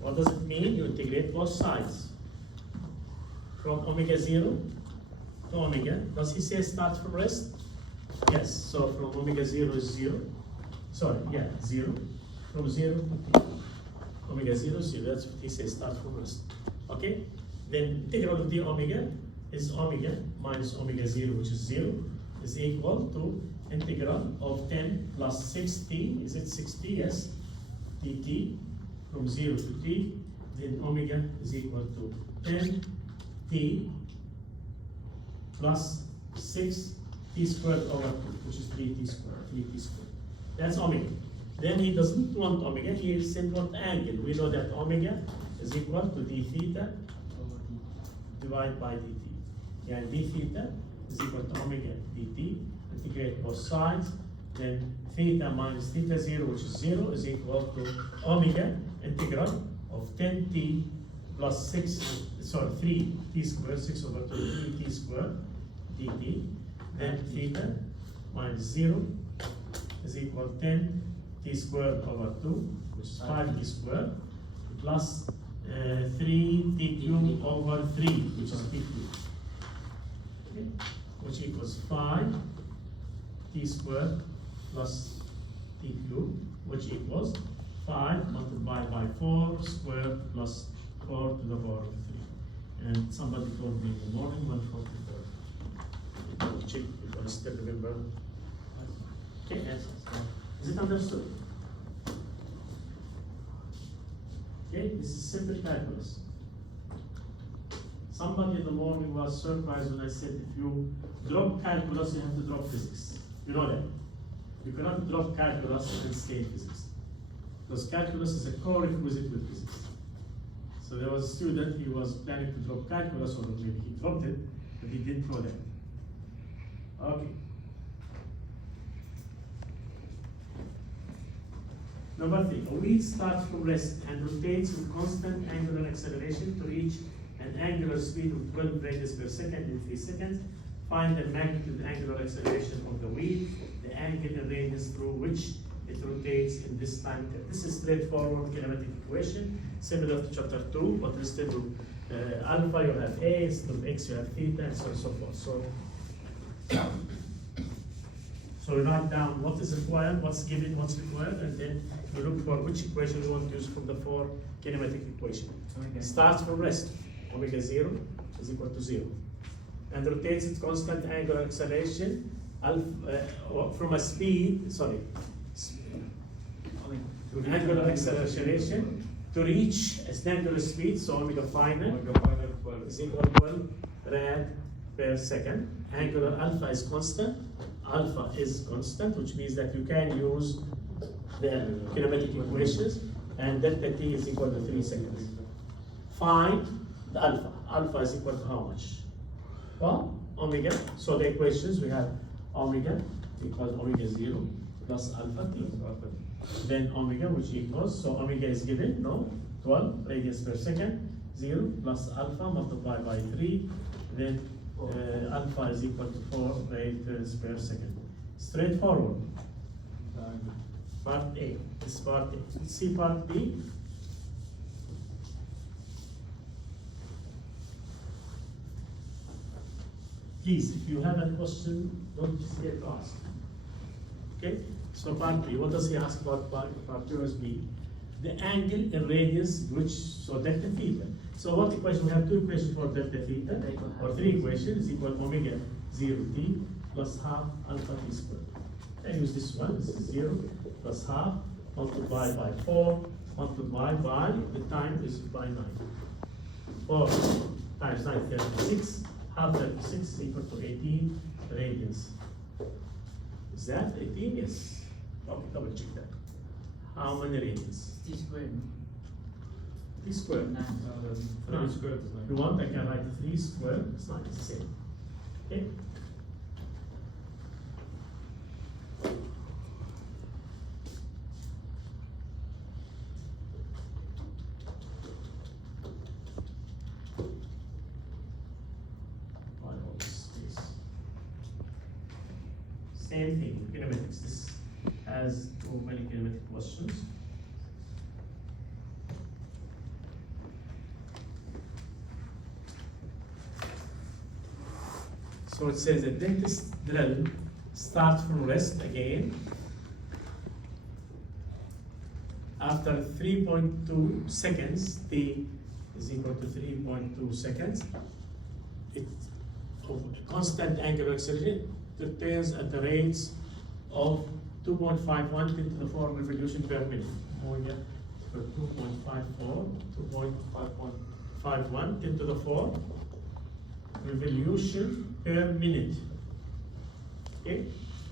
What does it mean? You integrate both sides. From omega 0 to omega. Does he say start from rest? Yes. So from omega 0 is 0. Sorry, yeah, 0. From 0 to t. Omega 0 is 0. That's what he says, start from rest. Okay? Then integral of d omega is omega minus omega 0, which is 0, is equal to integral of 10 plus 6t. Is it 6t? Yes. dt from 0 to t. Then omega is equal to 10t plus 6t squared over 2, which is 3t squared. 3t squared. That's omega. Then he doesn't want omega, he still wants angle. We know that omega is equal to d theta divided by dt. Yeah, d theta is equal to omega dt. Integrate both sides. Then theta minus theta 0, which is 0, is equal to omega integral of 10t plus 3t squared, 6 over 2, 3t squared dt. Then theta minus 0 is equal to 10t squared over 2, which is 5t squared, plus 3t cubed over 3, which is t cubed. Okay? Which equals 5t squared plus t cubed, which equals 5 multiplied by 4 squared plus 4 to the power of 3. And somebody told me in the morning 144. Check if I still remember. Okay, yes. Is it understood? Okay, this is simple calculus. Somebody in the morning was surprised when I said if you drop calculus, you have to drop physics. You know that. You cannot drop calculus and stay in physics. Because calculus is a core requisite with physics. So there was a student, he was planning to drop calculus, or maybe he dropped it, but he didn't know that. Okay. Number 3, a wheel starts from rest and rotates with constant angular acceleration to reach an angular speed of 12 radians per second in 3 seconds. Find the magnitude angular acceleration of the wheel, the angle and radius through which it rotates in this time curve. This is straightforward kinematic equation, similar to chapter 2, but instead of alpha you have a, instead of x you have theta, and so on and so forth. So you write down what is required, what's given, what's required, and then you look for which equation you want to use from the 4 kinematic equation. Okay. Starts from rest. Omega 0 is equal to 0. And rotates its constant angular acceleration from a speed, angular acceleration to reach a standard speed, so omega final is equal to 12 rad per second. Angular alpha is constant. Alpha is constant, which means that you can use the kinematic equations, and delta t is equal to 3 seconds. Find the alpha. Alpha is equal to how much? Well, omega. So the equations we have omega equals omega 0 plus alpha t. Then omega, which equals, so omega is given, no? 12 radians per second, 0 plus alpha multiplied by 3. Then alpha is equal to 4 radians per second. Straightforward. Part A. This is part A. Let's see part B. Please, if you have a question, don't hesitate to ask. Okay? So part B, what does he ask about part B is B? The angle and radius, which, so delta theta. So what equation? We have 2 equations for delta theta, or 3 equations, is equal to omega 0t plus half alpha t squared. I use this one, this is 0 plus half multiplied by 4 multiplied by, the time is by 9. 4 times 9, 36, half 36 is equal to 18 radians. Is that 18? Yes. Okay, double check that. How many radians? T squared. T squared. 3 squared is If you want, I can write 3 squared. It's not the same. Okay? Why all this space? Same thing, kinematics. This has too many kinematic questions. So it says a dentist drill starts from rest again after 3.2 seconds. T is equal to 3.2 seconds. It of constant angular acceleration returns at the rates of 2.51 10 to the 4 revolution per minute. Oh yeah, for 2.54, 2.51 10 to the 4 revolution per minute. Okay,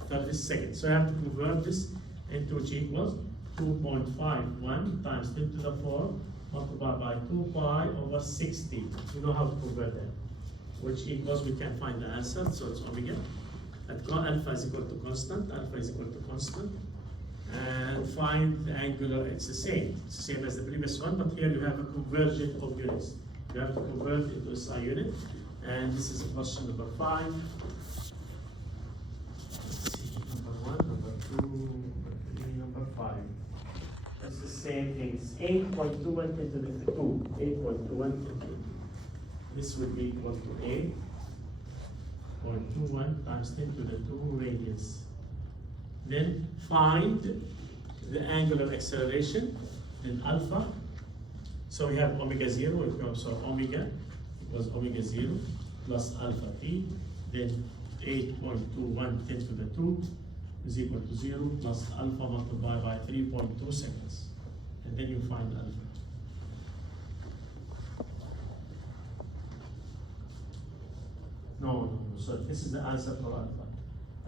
30 seconds. So I have to convert this into which equals 2.51 times 10 to the 4 multiplied by 2 pi over 60. You know how to convert that. Which equals, we can find the answer, so it's omega. Alpha is equal to constant, alpha is equal to constant. And find the angular, it's the same as the previous one, but here you have a conversion of units. You have to convert into SI unit. And this is question number 5. Let's see, number 1, number 2, number 3, number 5. It's the same thing. It's 8.21 into the 2. 8.21 into this would be equal to 8.21 times 10 to the 2 radians. Then find the angular acceleration in alpha. So we have omega 0, so omega equals omega 0 plus alpha t. Then 8.21 10 to the 2 is equal to 0 plus alpha multiplied by 3.2 seconds. And then you find alpha. No, so this is the answer for alpha.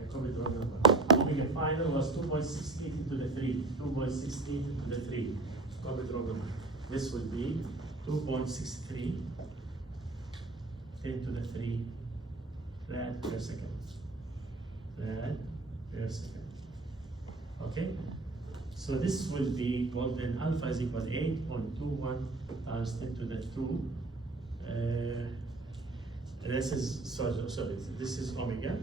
I copied the wrong number. Omega final was 2.68 into the 3. 2.68 into the 3. Copied the wrong number. This would be 2.63 10 to the 3 rad per second. Rad per second. Okay? So this will be equal, then alpha is equal to 8.21 times 10 to the 2. This is, sorry, this is omega,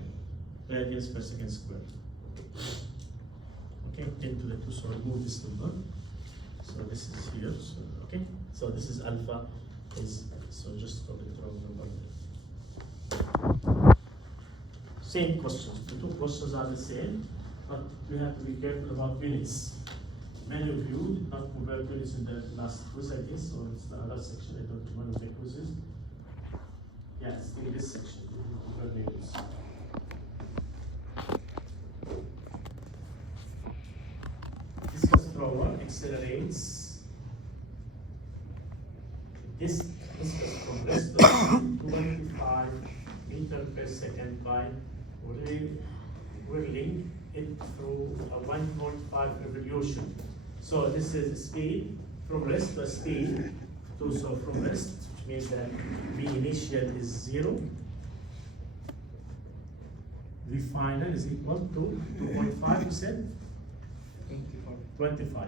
radians per second squared. Okay, 10 to the 2, so remove this number. So this is here, so, okay? So this is alpha, so just copy the wrong number. Same question, the two questions are the same, but we have to be careful about units. Many of you did not convert units in the last quiz, I guess, or it's the other section, I don't know, one of the quizzes. Yes, in this section, convert units. Discus thrower accelerates this discus from rest to 25 meters per second by whirling it through a 1.5 revolution. So this is speed from rest to speed to, so from rest, which means that V initial is 0. V final is equal to 2.5%. 25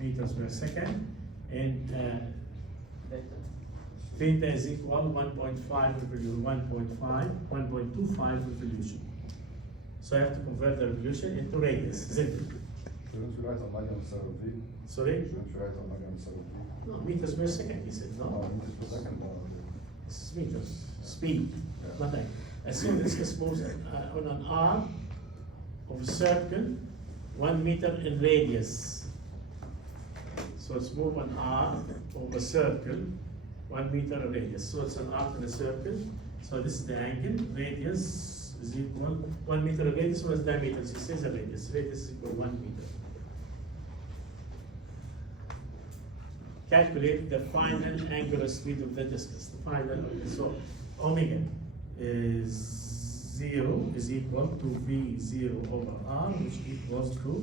meters per second, and theta is equal 1.25 revolution. So I have to convert the revolution into radius. Shouldn't you write omega instead of V? Sorry? Shouldn't you write omega instead of V? No, meters per second, he said, no. Meters per second, This is meters, speed, Yeah. nothing. As soon as this moves on an arc of a circle, 1 meter in radius. So it's move an arc of a circle, 1 meter in radius. So it's an arc in a circle. So this is the angle. Radius is equal 1 meter in radius. What is diameter? It says a radius. Radius is equal 1 meter. Calculate the final angular speed of the discus. The final, so omega is 0 is equal to V0 over R, which equals to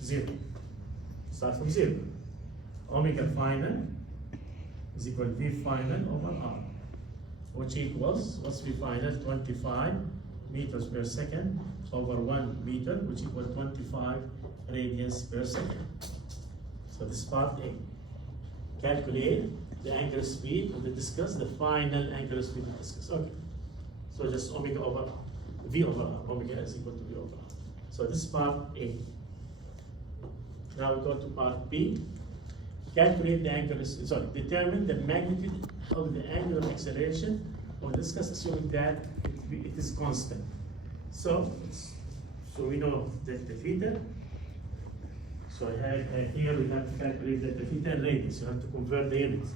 0. Start from 0. Omega final is equal to V final over R, which equals, what's V final? 25 meters per second over 1 meter, which equals 25 radians per second. So this is part A. Calculate the angular speed of the discus, the final angular speed of the discus. Okay. So just omega over V over R. Omega is equal to V over R. So this is part A. Now we go to part B. Calculate the angular, determine the magnitude of the angular acceleration of the discus, assuming that it is constant. So we know delta theta. So here we have to calculate delta theta and radius. You have to convert the units.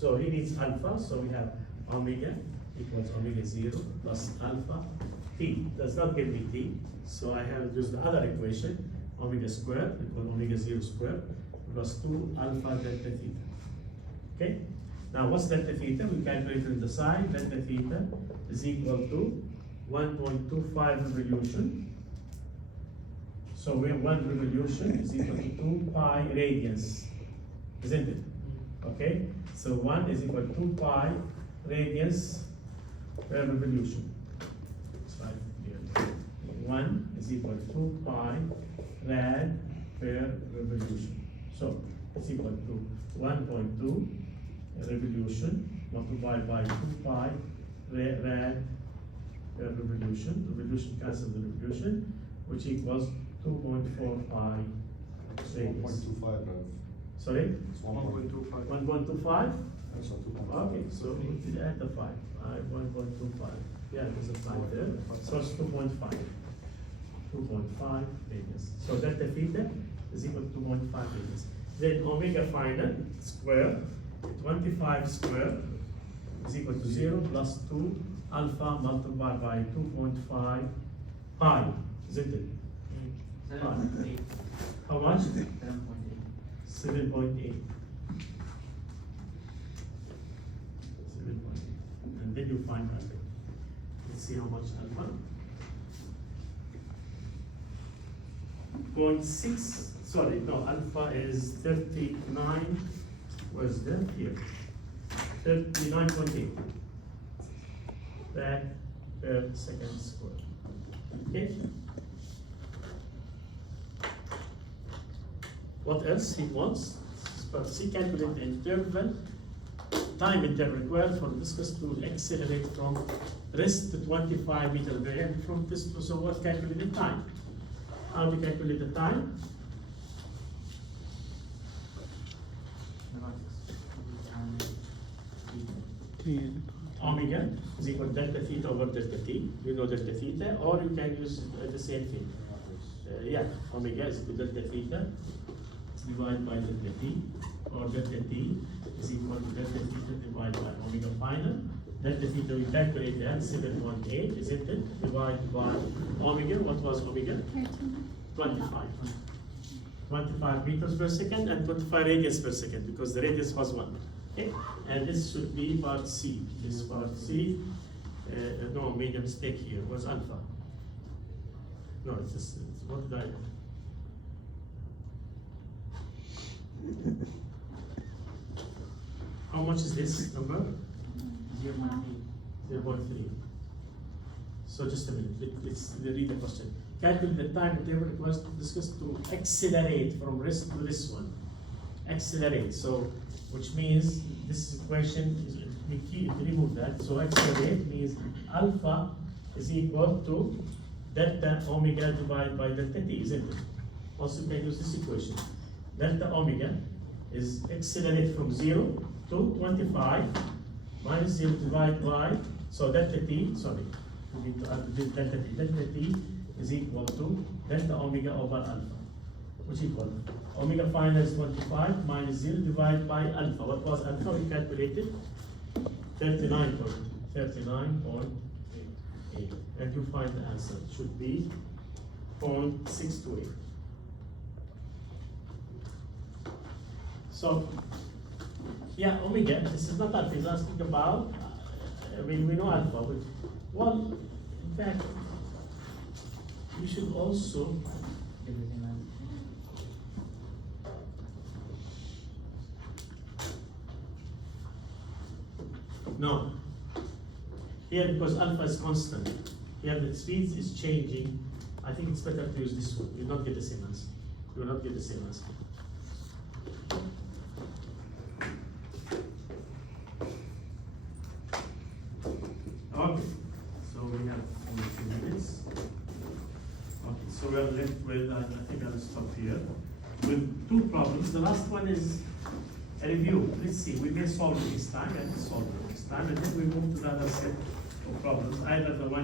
So he needs alpha, so we have omega equals omega 0 plus alpha. T does not give me T, so I have to use the other equation, omega squared equals omega 0 squared plus 2 alpha delta theta. Okay? Now what's delta theta? We calculated on the side. Delta theta is equal to 1.25 revolution. So we have 1 revolution is equal to 2 pi radians, isn't it? Okay? So 1 is equal to 2 pi radians per revolution. So 1 is equal to 2 pi rad per revolution. So it's equal to 1.2 revolution multiplied by 2 pi rad per revolution. Revolution cancels the revolution, which equals 2.4 pi It's radians. 1.25, Rev. Sorry? It's 1.25. 1.25? That's not 2.5. Okay, so we will add the 5. 1.25. Yeah, there's a 5 there. So it's 2.5. 2.5 radius. So delta theta is equal to 2.5 radius. Then omega final square, 25 square is equal to 0 plus 2 alpha multiplied by 2.5 pi. Isn't it? 7.8. How much? 7.8. 7.8. And then you find alpha. Let's see how much alpha. 0.6, sorry, no, alpha is 39, where's that? Here. 39.8. That per second square. Okay? What else he wants? But C calculate the interval, time interval required for the discus to accelerate from rest to 25 meters per second from this to, so what calculate the time? How do we calculate the time? Omega is equal to delta theta over delta t. You know delta theta, or you can use the same thing. Yeah, omega is equal to delta theta divided by delta t, or delta t is equal to delta theta divided by omega final. Delta theta we calculate that 7.8, isn't it? Divided by omega. What was omega? 25. 25 meters per second and 25 radians per second, because the radius was 1. Okay? And this should be part C. This is part C. No, I made a mistake here. It was alpha. No, it's just, what did I do? How much is this number? 0.8. 0.3. So just a minute, let's read the question. Calculate the time the table requires to discuss to accelerate from rest to this one. Accelerate, so which means this equation is we remove that. So accelerate means alpha is equal to delta omega divided by delta t, isn't it? Also you can use this equation. Delta omega is accelerate from 0 to 25 minus 0 divided by, so delta t, sorry, we need to add delta t. Delta t is equal to delta omega over alpha, which equal omega final is 25 minus 0 divided by alpha. What was alpha? We calculated 39.8, and you find the answer. It should be 0.628. So, yeah, omega, this is not alpha, he's asking about, we know alpha, but, well, in fact, we should also, no, here because alpha is constant, here the speed is changing, I think it's better to use this one, you will not get the same answer, you will not get the same answer. stop here, with two problems. The last one is a review. Let's see, we may solve it this time, and solve it this time, and then we move to the other set of problems, either the one